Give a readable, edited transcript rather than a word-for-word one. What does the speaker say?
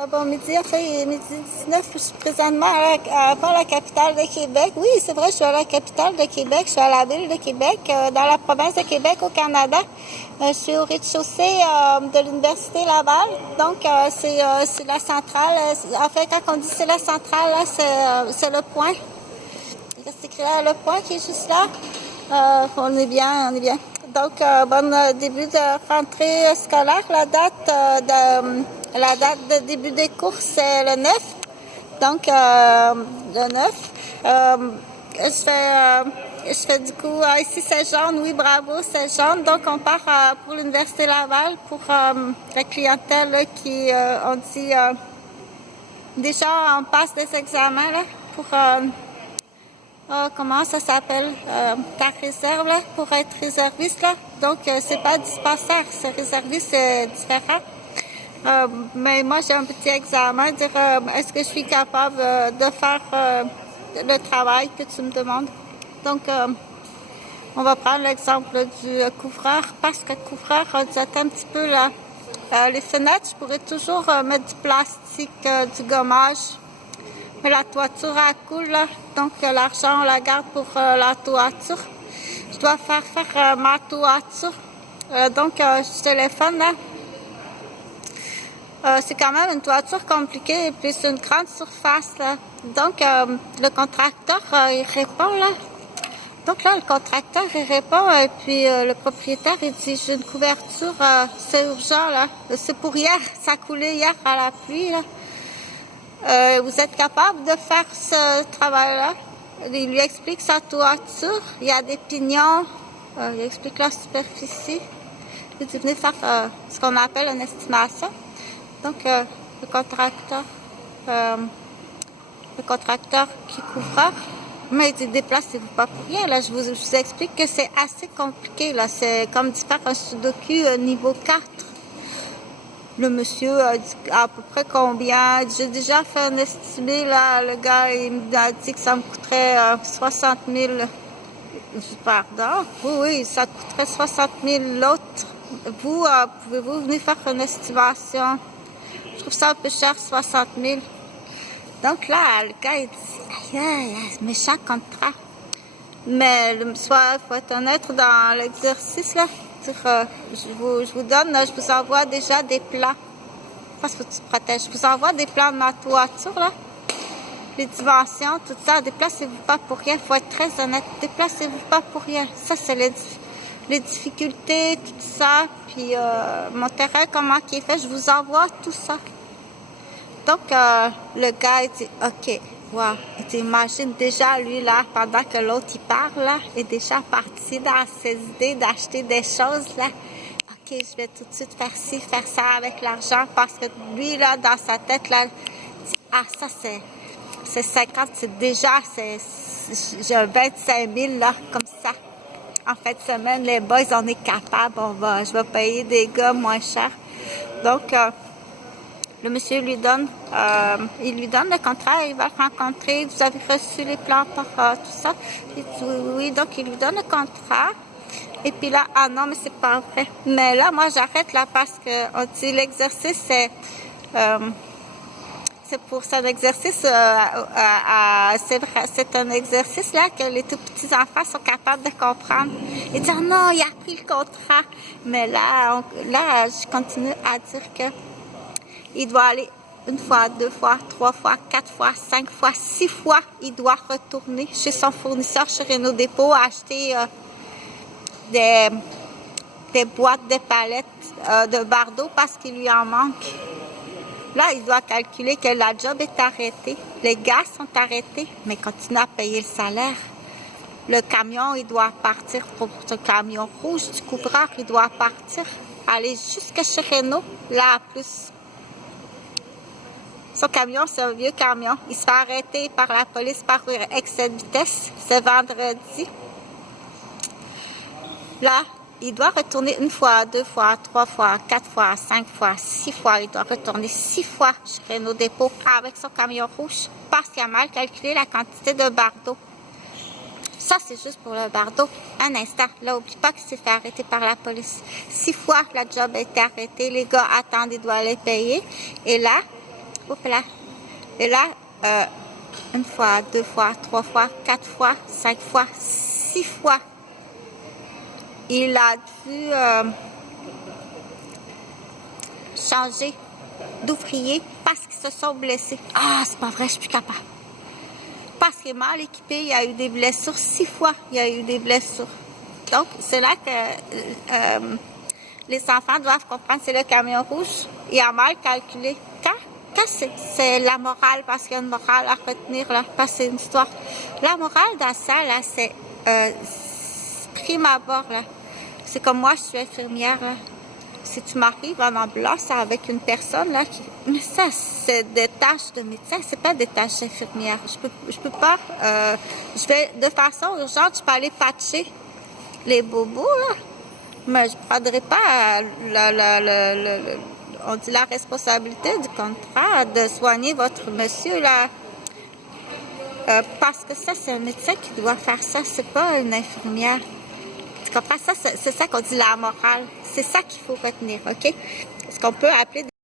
Bon midi, enfin, midi 19, je suis présentement pas à la capitale de Québec. Oui, c'est vrai, je suis à la capitale de Québec, je suis à la ville de Québec, dans la province de Québec au Canada. Je suis au rez-de-chaussée de l'Université Laval, donc c'est la centrale. En fait, quand on dit c'est la centrale, là, c'est le point. C'est écrit là, le point qui est juste là. On est bien, on est bien. Donc, bon début de rentrée scolaire. La date de début des cours, c'est le 9. Donc, le 9. Je fais du coup, ici c'est jaune, oui, bravo, c'est jaune. Donc, on part pour l'Université Laval pour la clientèle qui, on dit, déjà, on passe des examens là, pour... comment ça s'appelle, ta réserve là, pour être réserviste là. Donc, c'est pas dispensaire, c'est réserviste, c'est différent. Mais moi, j'ai un petit examen, dire est-ce que je suis capable de faire le travail que tu me demandes. Donc, on va prendre l'exemple du couvreur, parce que couvreur, on disait un petit peu là, les fenêtres, je pourrais toujours mettre du plastique, du gommage. Mais la toiture, elle coule, là. Donc, l'argent, on la garde pour la toiture. Je dois faire ma toiture. Donc, je téléphone, là. C'est quand même une toiture compliquée et puis c'est une grande surface, là. Donc, le contracteur, il répond, là. Donc, là, le contracteur, il répond et puis le propriétaire, il dit, j'ai une couverture, c'est urgent, là. C'est pour hier. Ça a coulé hier à la pluie, là. Vous êtes capable de faire ce travail-là? Il lui explique sa toiture. Il y a des pignons. Il explique la superficie. Il dit venez faire ce qu'on appelle une estimation. Donc, le contracteur qui couvreur, mais il dit déplacez-vous pas pour rien. Là, je vous explique que c'est assez compliqué. Là, c'est comme de faire un sudoku niveau 4. Le monsieur a dit à peu près combien. J'ai déjà fait un estimé, là. Le gars, il m'a dit que ça me coûterait 60 000. Pardon? Oui, ça coûterait 60 000 l'autre. Vous, pouvez-vous venir faire une estimation? Je trouve ça un peu cher, 60 000. Donc là, le gars, il dit, aïe, méchant contrat. Mais il faut être honnête dans l'exercice, là. Je vous donne, je vous envoie déjà des plans. Parce que tu te protèges. Je vous envoie des plans de ma toiture, là. Les dimensions, tout ça. Déplacez-vous pas pour rien. Il faut être très honnête. Déplacez-vous pas pour rien. Ça, c'est les difficultés, tout ça. Puis mon terrain, comment il est fait. Je vous envoie tout ça. Donc, le gars, il dit, OK, wow. Il dit, imagine déjà, lui, là, pendant que l'autre, il parle, là, est déjà parti dans ses idées d'acheter des choses, là. OK, je vais tout de suite faire ci, faire ça avec l'argent, parce que lui, là, dans sa tête, là, il dit, ah, ça, c'est 50, c'est déjà, j'ai 25 000, là, comme ça. En fin de semaine, les boys, on est capables, je vais payer des gars moins cher. Donc, le monsieur il lui donne le contrat, il va le rencontrer. Vous avez reçu les plans pour tout ça? Il dit oui, donc il lui donne le contrat. Et puis là, ah non, mais c'est pas vrai. Mais là, moi, j'arrête là parce que on dit l'exercice, c'est pour cet exercice, c'est vrai, c'est un exercice là que les tout petits enfants sont capables de comprendre. Ils disent, oh non, il a pris le contrat. Mais là, je continue à dire que il doit aller une fois, 2 fois, 3 fois, 4 fois, 5 fois, 6 fois. Il doit retourner chez son fournisseur, chez Renault Dépôt, acheter des boîtes, des palettes de bardeaux parce qu'il lui en manque. Là, il doit calculer que la job est arrêtée. Les gars sont arrêtés, mais continuent à payer le salaire. Le camion, il doit partir pour ce camion rouge du couvreur. Il doit partir, aller jusqu'à chez Renault, là, à plus. Son camion, c'est un vieux camion. Il se fait arrêter par la police par excès de vitesse. C'est vendredi. Là, il doit retourner 1 fois, 2 fois, 3 fois, 4 fois, 5 fois, 6 fois. Il doit retourner 6 fois chez Renault Dépôt avec son camion rouge parce qu'il a mal calculé la quantité de bardeaux. Ça, c'est juste pour le bardeau. Un instant. Là, n'oublie pas qu'il s'est fait arrêter par la police. 6 fois, la job a été arrêtée. Les gars attendent, ils doivent les payer. Et là, Oups là. Et là, une fois, deux fois, trois fois, quatre fois, cinq fois, six fois, il a dû changer d'ouvrier parce qu'ils se sont blessés. Ah, c'est pas vrai, je suis plus capable. Parce qu'il est mal équipé, il y a eu des blessures. 6 fois, il y a eu des blessures. Donc, c'est là que les enfants doivent comprendre, c'est le camion rouge. Il a mal calculé. Quand c'est la morale, parce qu'il y a une morale à retenir, là, parce que c'est une histoire. La morale dans ça, là, c'est prime abord, là. C'est comme moi, je suis infirmière, là. Si tu m'arrives en ambulance avec une personne, là, mais ça, c'est des tâches de médecin, c'est pas des tâches d'infirmière. Je peux pas, je vais, de façon urgente, je peux aller patcher les bobos, là, mais je prendrai pas on dit la responsabilité du contrat de soigner votre monsieur, là, parce que ça, c'est un médecin qui doit faire ça, c'est pas une infirmière. Tu comprends ça? C'est ça qu'on dit la morale. C'est ça qu'il faut retenir, OK? Ce qu'on peut appeler